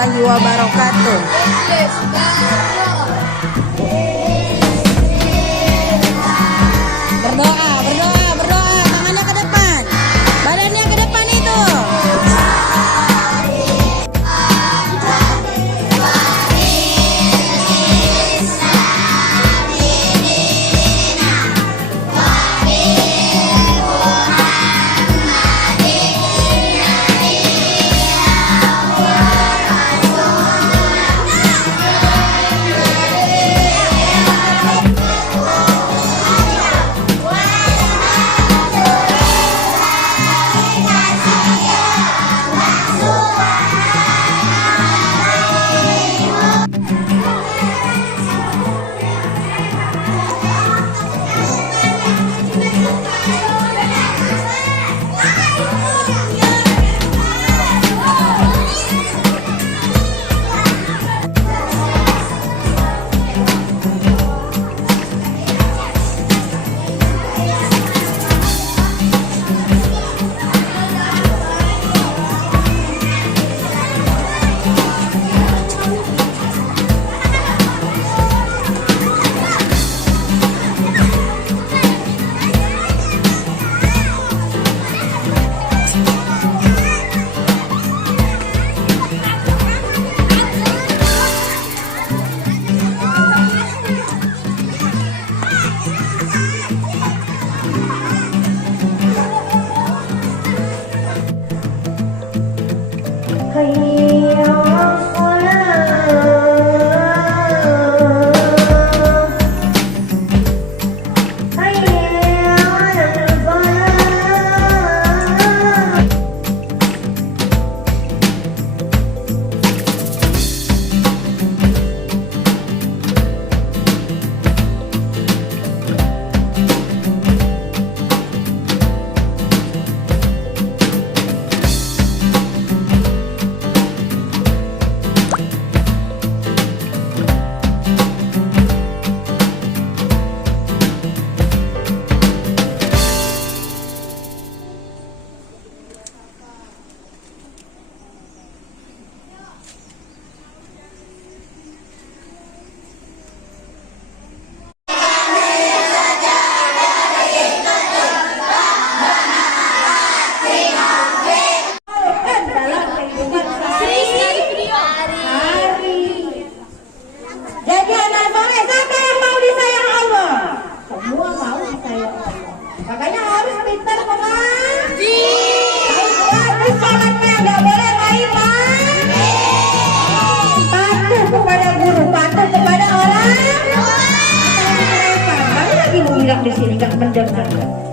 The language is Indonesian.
warahmatullahi wabarakatuh. Berdoa, berdoa, berdoa. Tangannya ke depan, badannya ke depan itu. Makanya harus pintar mengaji. Harus sholatnya nggak boleh main-main. Patuh kepada guru, patuh kepada orang. Baru lagi mau bilang di sini nggak mendengar.